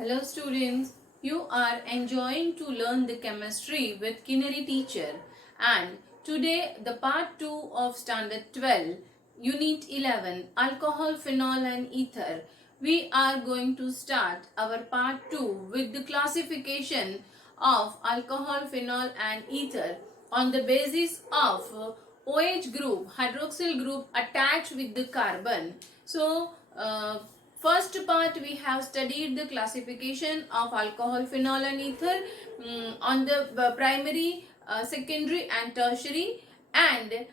Hello students, you are enjoying to learn the chemistry with Kinnary teacher, and today the part 2 of standard 12 unit 11 alcohol, phenol and ether. We are going to start our part 2 with the classification of alcohol, phenol and ether on the basis of OH group, hydroxyl group attached with the carbon. First part we have studied the classification of alcohol, phenol and ether on the primary, secondary and tertiary, and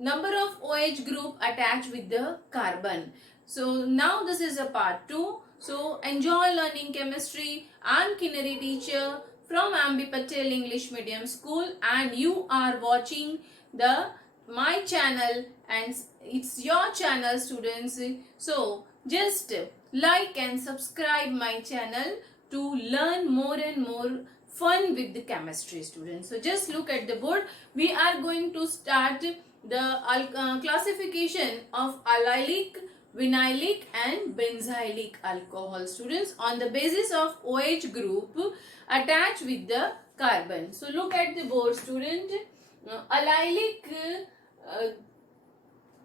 number of OH group attached with the carbon. So now this is a part 2. So enjoy learning chemistry. I am Kinnary teacher from Ambi Patel English Medium School, and you are watching the my channel, and it's your channel students. So just like and subscribe my channel to learn more and more fun with the chemistry students. So just look at the board. We are going to start the classification of allylic, vinylic and benzylic alcohol students on the basis of OH group attached with the carbon. So look at the board student. Allylic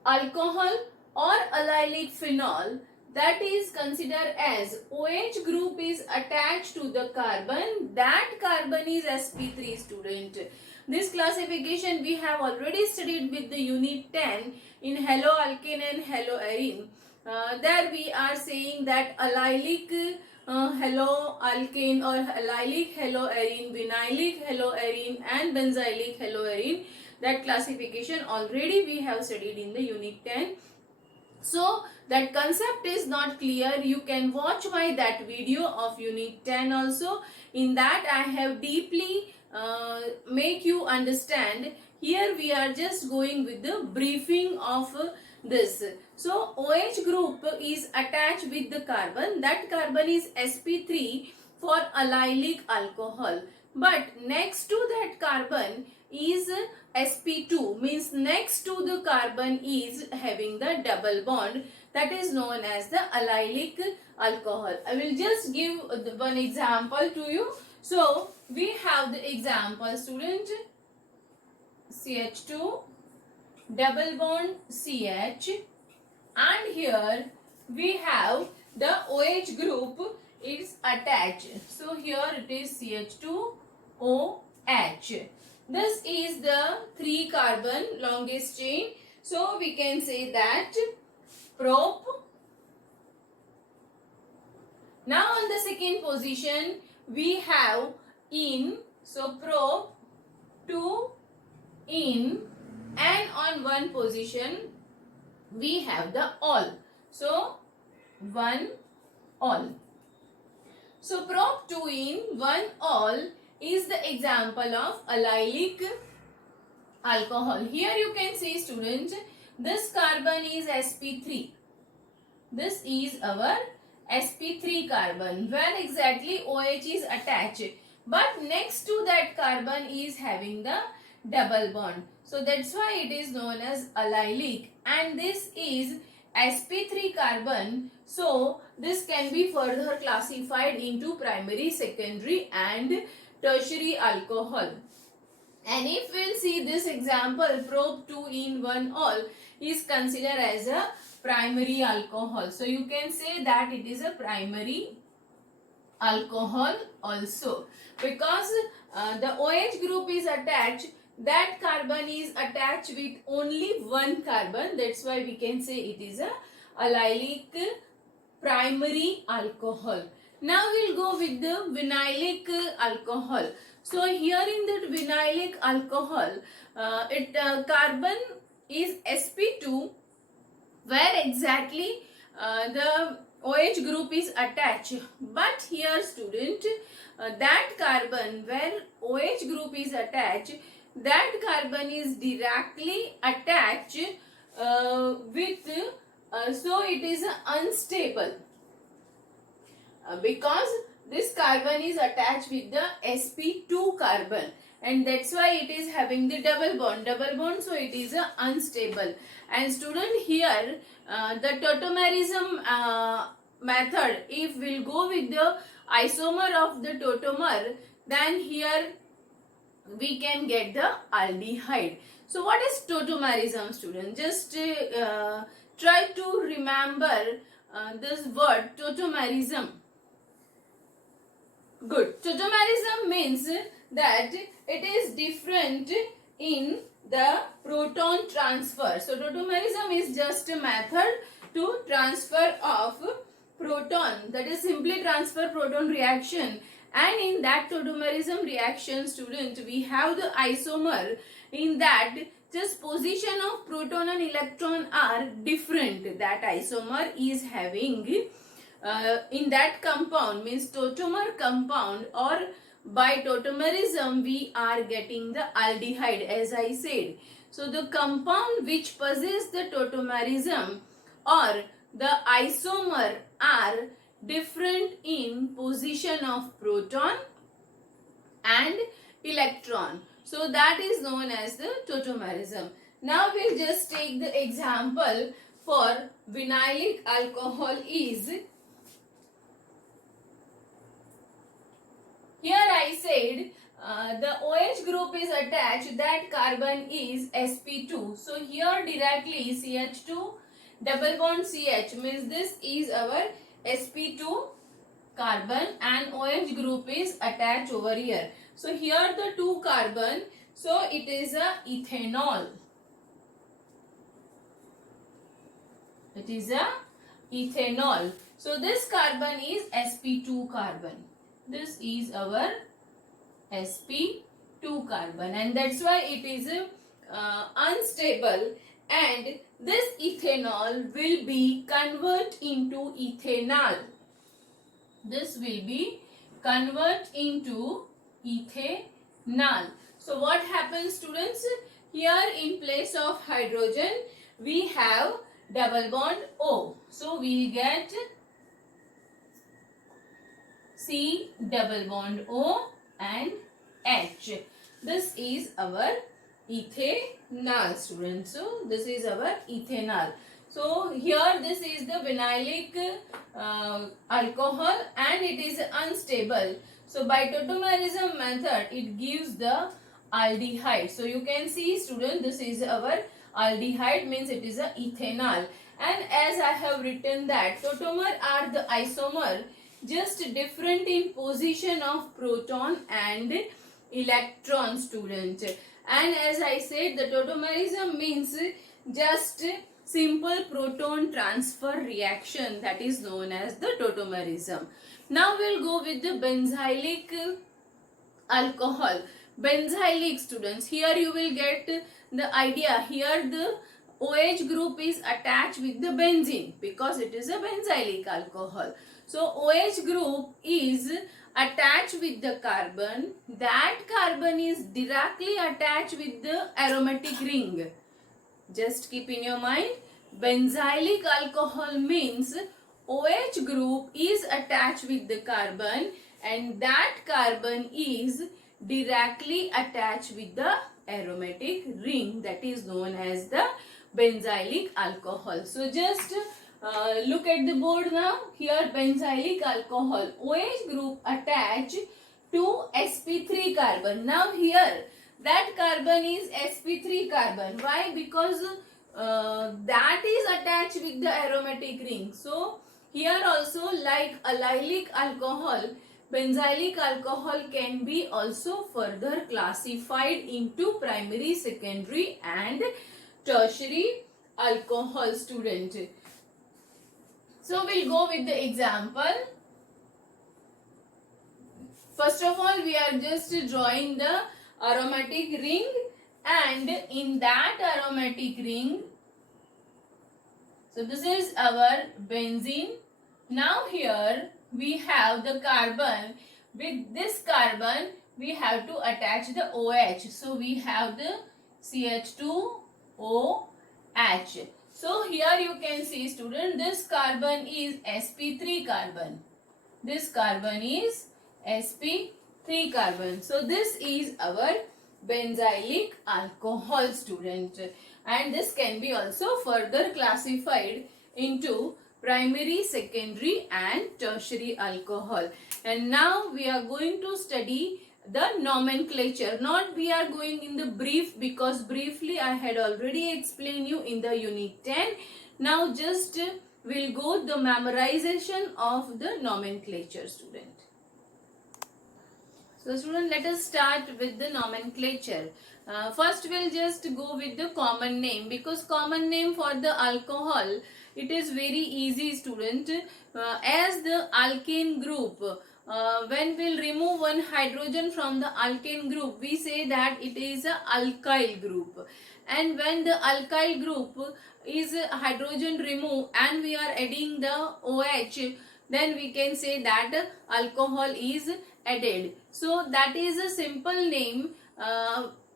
alcohol or allylic phenol, that is considered as OH group is attached to the carbon, that carbon is sp3 student. This classification we have already studied with the unit 10 in haloalkane and haloarine. There we are saying that allylic haloalkane or allylic haloarine, vinylic haloarine and benzylic haloarine, that classification already we have studied in the unit 10. So that concept is not clear, you can watch my that video of unit 10 also. In that I have deeply make you understand. Here we are just going with the briefing of this. So OH group is attached with the carbon, that carbon is sp3 for allylic alcohol, but next to that carbon is sp2, means next to the carbon is having the double bond, that is known as the allylic alcohol. I will just give one example to you. So we have the example student, CH2 double bond CH, and here we have the OH group is attached. So here it is CH2OH. This is the 3 carbon longest chain. So we can say that prop. Now on the second position we have in. So prop 2 in, and on one position we have the all. So 1 all. So prop 2 in, 1 all is the example of allylic alcohol. Here you can see student, this carbon is sp3. This is our sp3 carbon where exactly OH is attached, but next to that carbon is having the double bond. So that's why it is known as allylic, and this is sp3 carbon. So this can be further classified into primary, secondary and tertiary alcohol. And if we'll see this example, prop 2 in 1 all is considered as a primary alcohol. So you can say that it is a primary alcohol also, because the OH group is attached, that carbon is attached with only 1 carbon, that's why we can say it is a allylic primary alcohol. Now we'll go with the vinylic alcohol. So here in that vinylic alcohol, carbon is sp2, where exactly the OH group is attached. But here student, that carbon where OH group is attached, that carbon is directly attached with, so it is unstable. Because this carbon is attached with the sp2 carbon, and that's why it is having the double bond, so it is unstable. And student, here the tautomerism method, if we'll go with the isomer of the tautomer, then here we can get the aldehyde. So what is tautomerism, students? Just try to remember this word tautomerism. Good. Tautomerism means that it is different in the proton transfer. So tautomerism is just a method to transfer of proton, that is simply transfer proton reaction, and in that tautomerism reaction, student, we have the isomer. In that, just position of proton and electron are different. That isomer is having in that compound, means tautomer compound, or by tautomerism we are getting the aldehyde, as I said. So the compound which possess the tautomerism or the isomer are different in position of proton and electron. So that is known as the tautomerism. Now we'll just take the example for vinylic alcohol is, here I said the OH group is attached, that carbon is sp2. So here directly CH2 double bond CH, means this is our sp2 carbon and OH group is attached over here. So here the two carbon, so it is a ethanol. It is a ethanol. So this carbon is sp2 carbon. This is our sp2 carbon, and that's why it is unstable, and this ethanol will be convert into ethanol. This will be convert into ethanol. So what happens, students? Here in place of hydrogen we have double bond O. So we get C double bond O and H. This is our ethanol, students. So this is our ethanol. So here this is the vinylic alcohol and it is unstable. So by tautomerism method it gives the aldehyde. So you can see, student, this is our aldehyde, means it is a ethanol. And as I have written that tautomer are the isomer, just different in position of proton and electron, student. And as I said, the tautomerism means just simple proton transfer reaction, that is known as the tautomerism. Now we'll go with the benzylic alcohol. Benzylic, students, here you will get the idea. Here the OH group is attached with the benzene because it is a benzylic alcohol. So OH group is attached with the carbon. That carbon is directly attached with the aromatic ring. Just keep in your mind, benzylic alcohol means OH group is attached with the carbon and that carbon is directly attached with the aromatic ring, that is known as the benzylic alcohol. So just look at the board now. Here benzylic alcohol, OH group attached to sp3 carbon. Now here that carbon is sp3 carbon. Why? Because that is attached with the aromatic ring. So here also, like allylic alcohol, benzylic alcohol can be also further classified into primary, secondary and tertiary alcohol, student. So we'll go with the example. First of all, we are just drawing the aromatic ring, and in that aromatic ring, so this is our benzene. Now here we have the carbon. With this carbon we have to attach the OH. So we have the CH2OH. So here you can see, student, this carbon is sp3 carbon. This carbon is sp3 carbon. So this is our benzylic alcohol, student, and this can be also further classified into primary, secondary and tertiary alcohol. And now we are going to study the nomenclature. Not we are going in the brief, because briefly I had already explained you in the unit 10. Now just we'll go the memorization of the nomenclature, student. So student, let us start with the nomenclature. First we'll just go with the common name, because common name for the alcohol, it is very easy, student. As the alkane group, when we'll remove one hydrogen from the alkane group, we say that it is a alkyl group. And when the alkyl group is hydrogen removed and we are adding the OH, then we can say that alcohol is added. So that is a simple name,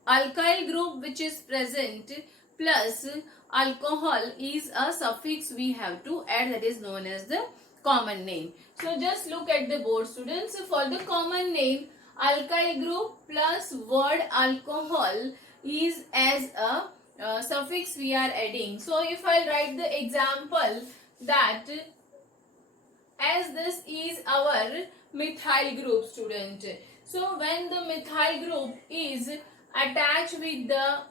alkyl group which is present plus alcohol is a suffix we have to add, that is known as the common name. So just look at the board, students. For the common name, alkyl group plus word alcohol is as a suffix we are adding. So if I write the example that as this is our methyl group, student. So when the methyl group is attached with the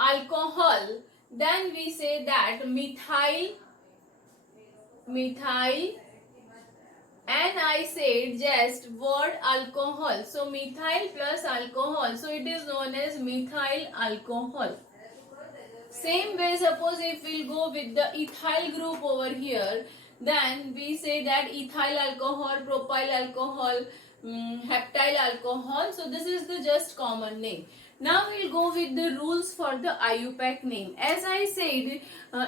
alcohol, then we say that methyl, and I said just word alcohol. So methyl plus alcohol, so it is known as methyl alcohol. Same way, suppose if we'll go with the ethyl group over here, then we say that ethyl alcohol, propyl alcohol, heptyl alcohol. So this is the just common name. Now we'll go with the rules for the IUPAC name. As I said,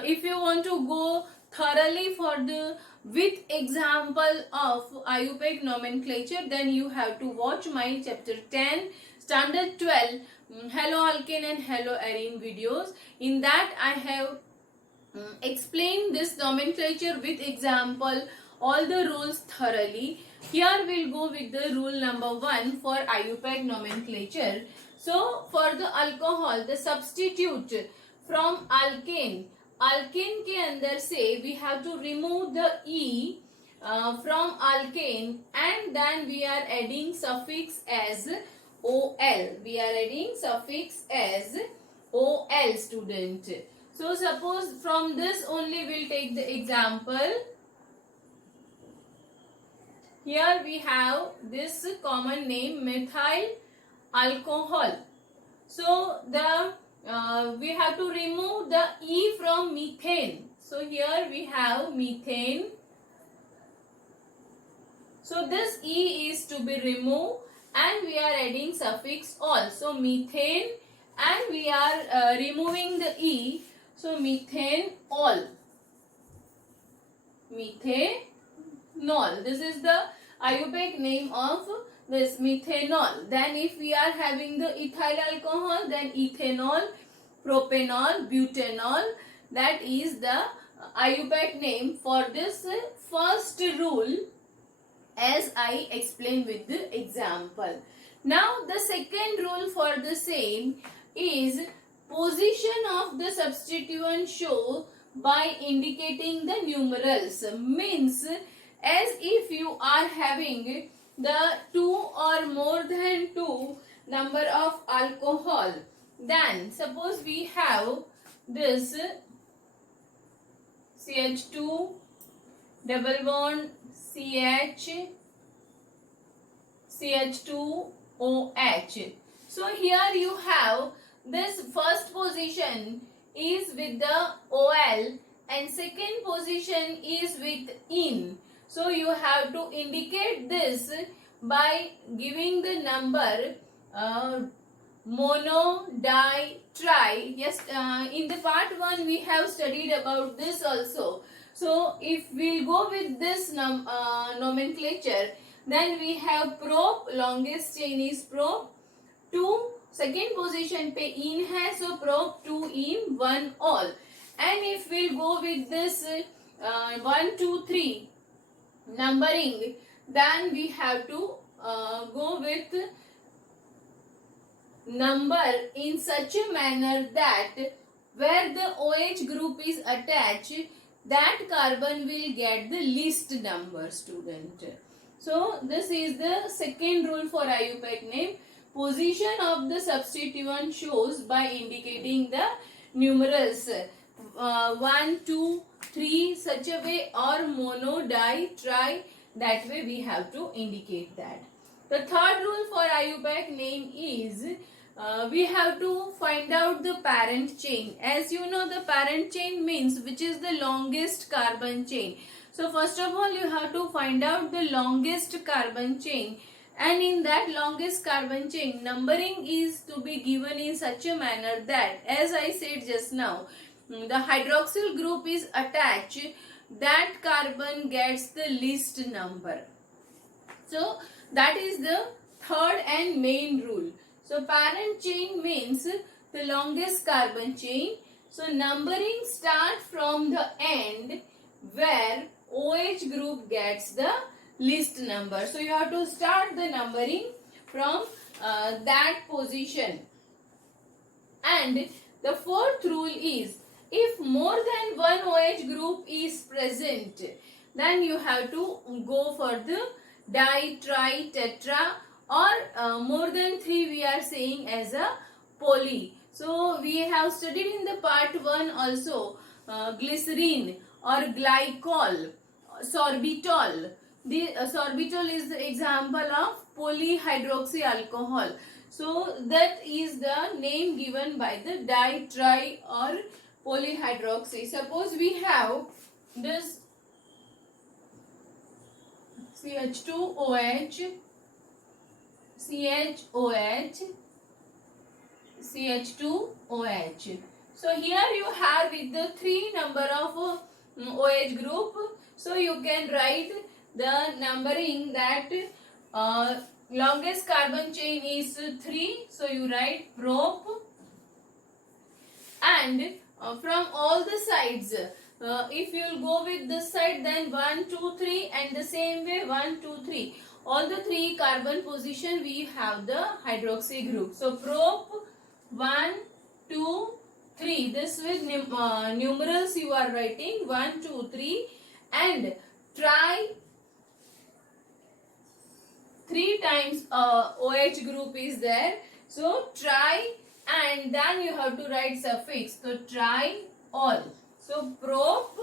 if you want to go thoroughly for the with example of IUPAC nomenclature, then you have to watch my chapter 10, standard 12, haloalkane and haloarine videos. In that I have explained this nomenclature with example, all the rules thoroughly. Here we'll go with the rule number 1 for IUPAC nomenclature. So for the alcohol, the substitute from alkane, alkane के अंदर से we have to remove the E from alkane, and then we are adding suffix as OL. We are adding suffix as OL, student. So suppose from this only we'll take the example. Here we have this common name methyl alcohol. So the we have to remove the E from methane. So here we have methane. So this E is to be removed and we are adding suffix ol. So methane, and we are removing the E. So methanol. Methanol. This is the IUPAC name of this methanol. Then if we are having the ethyl alcohol, then ethanol, propanol, butanol. That is the IUPAC name for this first rule, as I explained with the example. Now the second rule for the same is position of the substituent show by indicating the numerals. Means as if you are having the 2 or more than 2 number of alcohol, then suppose we have this CH2 double bond CH, CH2OH. So here you have this first position is with the OL and second position is with in. So you have to indicate this by giving the number mono, di, tri. Yes, in the part 1 we have studied about this also. So if we go with this nomenclature, then we have prop, longest chain is prop, 2 second position पे in है, so prop 2 in 1 all. And if we'll go with this 1, 2, 3 numbering, then we have to go with number in such a manner that where the OH group is attached, that carbon will get the least number, student. So this is the second rule for IUPAC name. Position of the substituent shows by indicating the numerals 1, 2, 3 such a way, or mono, di, tri, that way we have to indicate that. The third rule for IUPAC name is we have to find out the parent chain. As you know, the parent chain means which is the longest carbon chain. So first of all, you have to find out the longest carbon chain, and in that longest carbon chain, numbering is to be given in such a manner that, as I said just now, the hydroxyl group is attached, that carbon gets the least number. So that is the third and main rule. So parent chain means the longest carbon chain. So numbering start from the end where OH group gets the least number. So you have to start the numbering from that position. And the fourth rule is, if more than one OH group is present, then you have to go for the di, tri, tetra, or more than 3 we are saying as a poly. So we have studied in the part 1 also glycerine or glycol, sorbitol. The sorbitol is the example of polyhydroxy alcohol. So that is the name given by the di, tri, or polyhydroxy. Suppose we have this CH2OH, CHOH, CH2OH. So here you have with the 3 number of OH group. So you can write the numbering that longest carbon chain is 3. So you write prop, and from all the sides, if you will go with this side, then 1, 2, 3, and the same way 1, 2, 3. All the 3 carbon position we have the hydroxy group. So prop 1, 2, 3. This with numerals you are writing 1, 2, 3, and try 3 times OH group is there. So try, and then you have to write suffix. So try all. So prop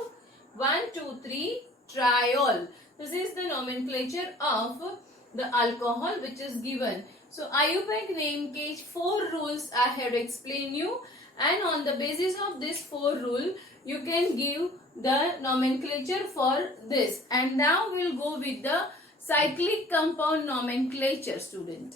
1, 2, 3, triol. This is the nomenclature of the alcohol which is given. So IUPAC name case 4 rules I have explained you, and on the basis of this 4 rule you can give the nomenclature for this. And now we will go with the cyclic compound nomenclature, student.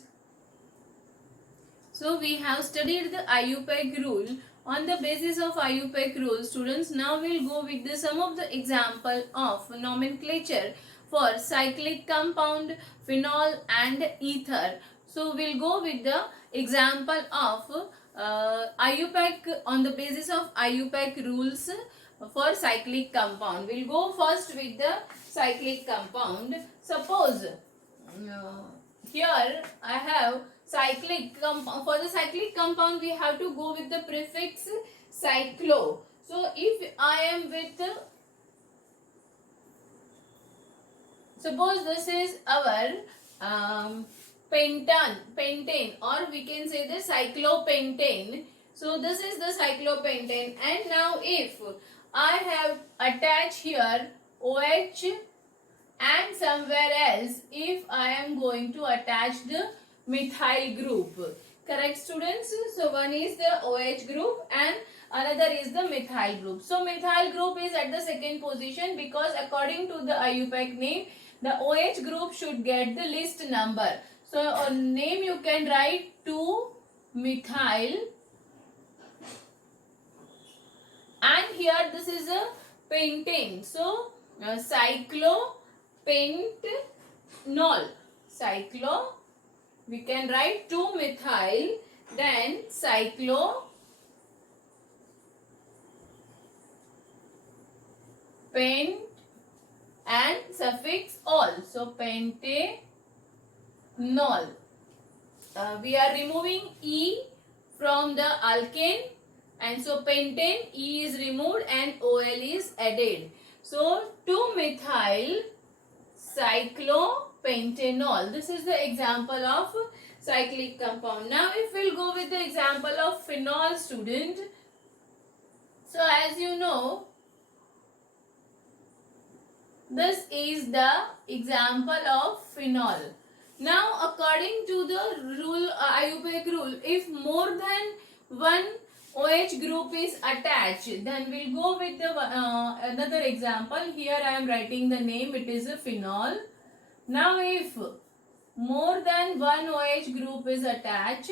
So we have studied the IUPAC rule. On the basis of IUPAC rule, students, now we will go with the some of the example of nomenclature for cyclic compound, phenol, and ether. So we will go with the example of IUPAC on the basis of IUPAC rules for cyclic compound. We will go first with the cyclic compound. Suppose here I have cyclic compound. For the cyclic compound we have to go with the prefix cyclo. So if I am with, suppose this is our pentane, or we can say the cyclopentane. So this is the cyclopentane, and now if I have attached here OH, and somewhere else if I am going to attach the methyl group. Correct, students? So one is the OH group and another is the methyl group. So methyl group is at the second position because according to the IUPAC name, the OH group should get the least number. So on name you can write 2-methyl, and here this is a pentane. So cyclopentanol. Cyclo, we can write 2-methyl, then cyclo, pent, and suffix ol. So pentanol. We are removing E from the alkane, and so pentane, E is removed and OL is added. So 2-methyl cyclopentanol. This is the example of cyclic compound. Now if we'll go with the example of phenol, student. So as you know, this is the example of phenol. Now according to the rule, IUPAC rule, if more than one OH group is attached, then we'll go with the another example. Here I am writing the name, it is a phenol. Now if more than one OH group is attached,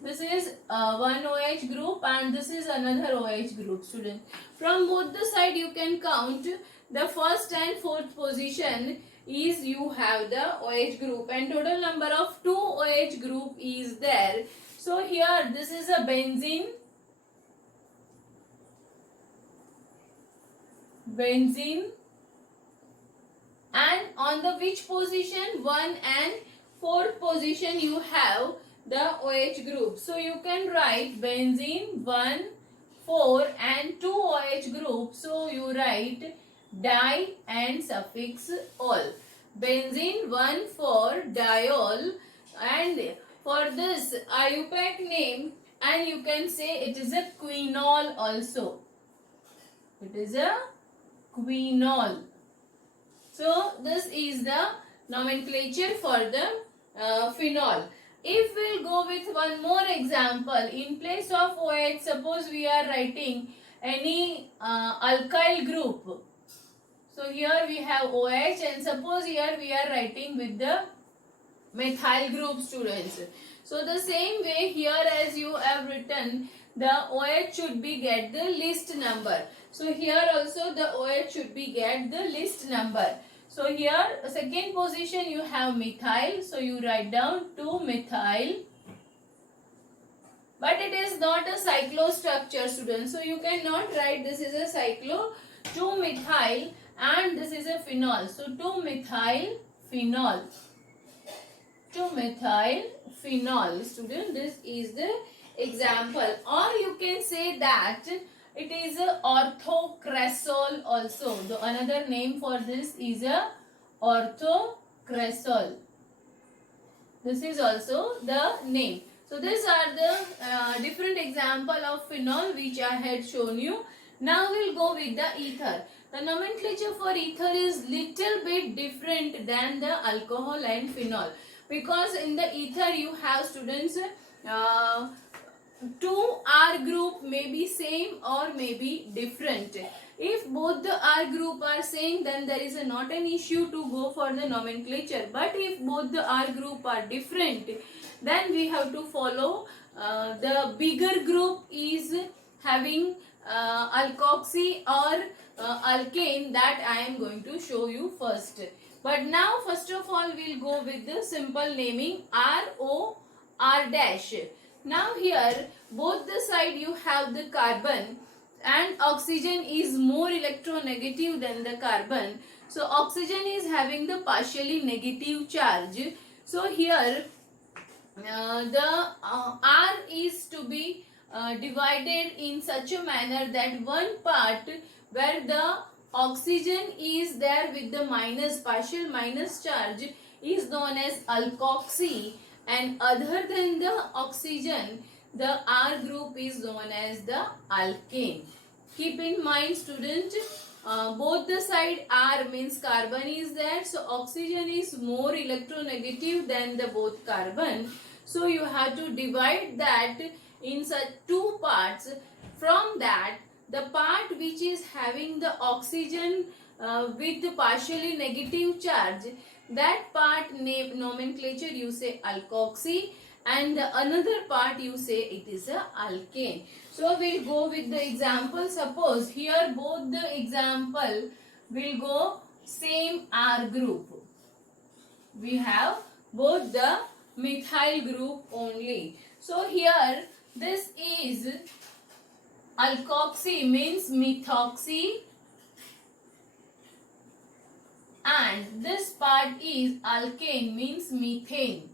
this is one OH group and this is another OH group, student. From both the side you can count the first and fourth position is you have the OH group, and total number of 2 OH group is there. So here this is a benzene, and on the which position, 1 and 4th position you have the OH group. So you can write benzene 1, 4 and 2 OH group. So you write di and suffix ol. Benzene 1,4-diol, and for this IUPAC name, and you can say it is a quinol also. It is a quinol. So this is the nomenclature for the phenol. If we'll go with one more example, in place of OH, suppose we are writing any alkyl group. So here we have OH, and suppose here we are writing with the methyl group, students. So the same way here as you have written, the OH should be get the list number. So here also the OH should be get the list number. So here second position you have methyl. So you write down 2-methyl. But it is not a cyclo structure, students. So you cannot write this is a cyclo. 2-methyl and this is a phenol. So 2-methyl phenol. 2-methyl phenol, student. This is the example. Or you can say that it is a orthocresol also. The another name for this is a orthocresol. This is also the name. So these are the different example of phenol which I had shown you. Now we'll go with the ether. The nomenclature for ether is little bit different than the alcohol and phenol, because in the ether you have, students, 2 R group may be same or may be different. If both the R group are same, then there is not an issue to go for the nomenclature. But if both the R group are different, then we have to follow the bigger group is having alkoxy or alkane, that I am going to show you first. But now first of all we'll go with the simple naming RO R dash. Now here both the side you have the carbon, and oxygen is more electronegative than the carbon. So oxygen is having the partially negative charge. So here the R is to be divided in such a manner that one part where the oxygen is there with the partial minus charge is known as alkoxy, and other than the oxygen the R group is known as the alkane. Keep in mind, student, both the side R means carbon is there, so oxygen is more electronegative than the both carbon. So you have to divide that in such 2 parts. From that, the part which is having the oxygen with the partially negative charge, that part name nomenclature you say alkoxy, and the another part you say it is a alkane. So we'll go with the example. Suppose here both the example will go same R group. We have both the methyl group only. So here this is alkoxy means methoxy, and this part is alkane means methane.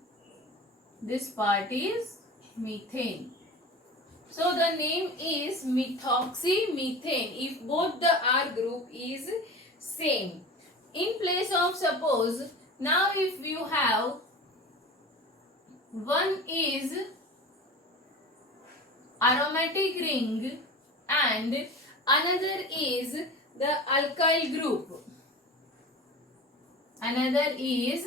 This part is methane. So the name is methoxymethane if both the R group is same. In place of suppose, now if you have one is aromatic ring and another is the alkyl group. Another is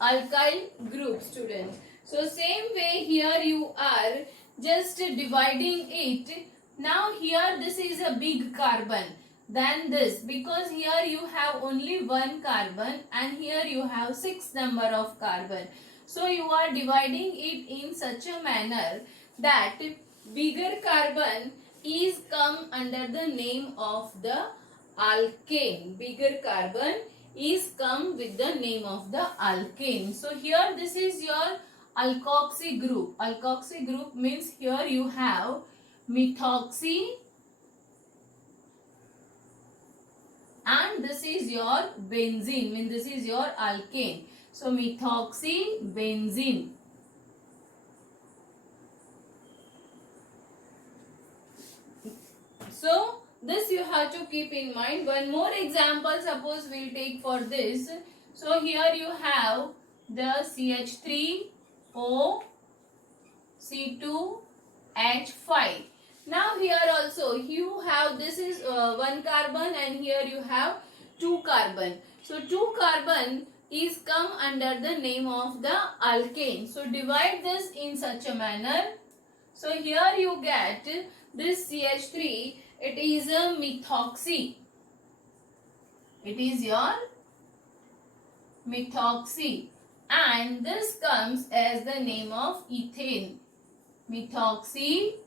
alkyl group, students. So same way here you are just dividing it. Now here this is a big carbon than this, because here you have only one carbon and here you have 6 number of carbon. So you are dividing it in such a manner that bigger carbon is come under the name of the alkane. Bigger carbon is come with the name of the alkane. So here this is your alkoxy group. Alkoxy group means here you have methoxy and this is your benzene, means this is your alkane. So methoxy benzene. So this you have to keep in mind. One more example suppose we'll take for this. So here you have the CH3O C2H5. Now here also you have this is one carbon and here you have two carbon. So two carbon is come under the name of the alkane. So divide this in such a manner. So here you get this CH3, it is a methoxy. It is your methoxy. And this comes as the name of ethane. Methoxy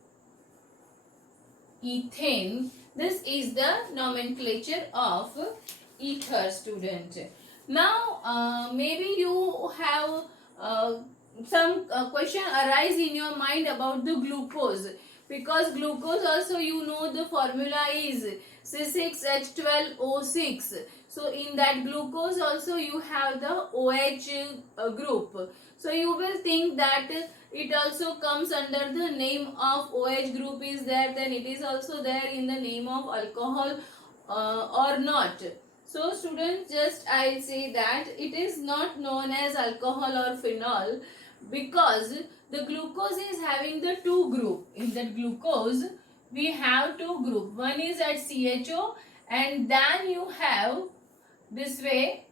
ethane. This is the nomenclature of ether, student. Now maybe you have some question arise in your mind about the glucose, because glucose also you know the formula is C6H12O6. So in that glucose also you have the OH group. So you will think that it also comes under the name of OH group is there, then it is also there in the name of alcohol or not. So students, just I say that it is not known as alcohol or phenol, because the glucose is having the two group. In that glucose we have two group. One is at CHO and then you have this way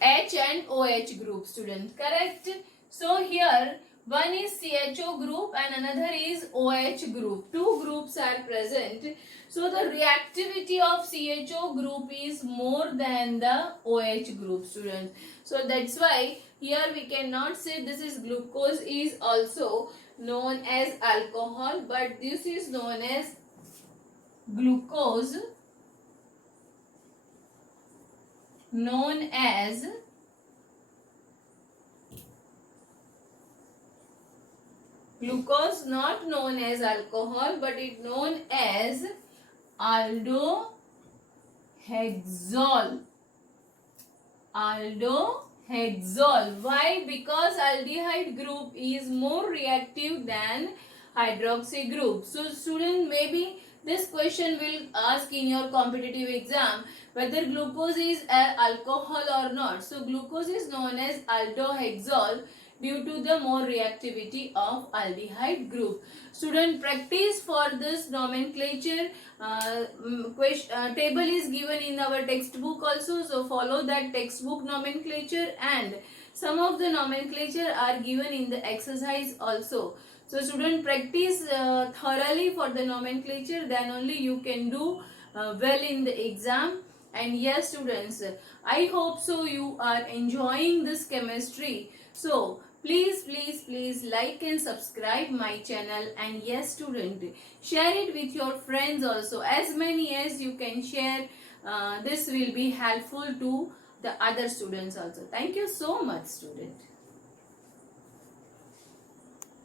H and OH group, student, correct? So here one is CHO group and another is OH group. Two groups are present. So the reactivity of CHO group is more than the OH group, students. So that's why here we cannot say this is glucose is also known as alcohol, but this is known as glucose, known as glucose, not known as alcohol, but it known as aldohexol. Aldohexol. Why? Because aldehyde group is more reactive than hydroxy group. So student, maybe this question will ask in your competitive exam whether glucose is alcohol or not. So glucose is known as aldohexol due to the more reactivity of aldehyde group. Student, practice for this nomenclature. Table is given in our textbook also, so follow that textbook nomenclature, and some of the nomenclature are given in the exercise also. So student, practice thoroughly for the nomenclature, then only you can do well in the exam. And yes students, I hope so you are enjoying this chemistry. So please like and subscribe my channel, and yes student, share it with your friends also. As many as you can share, this will be helpful to the other students also. Thank you so much student.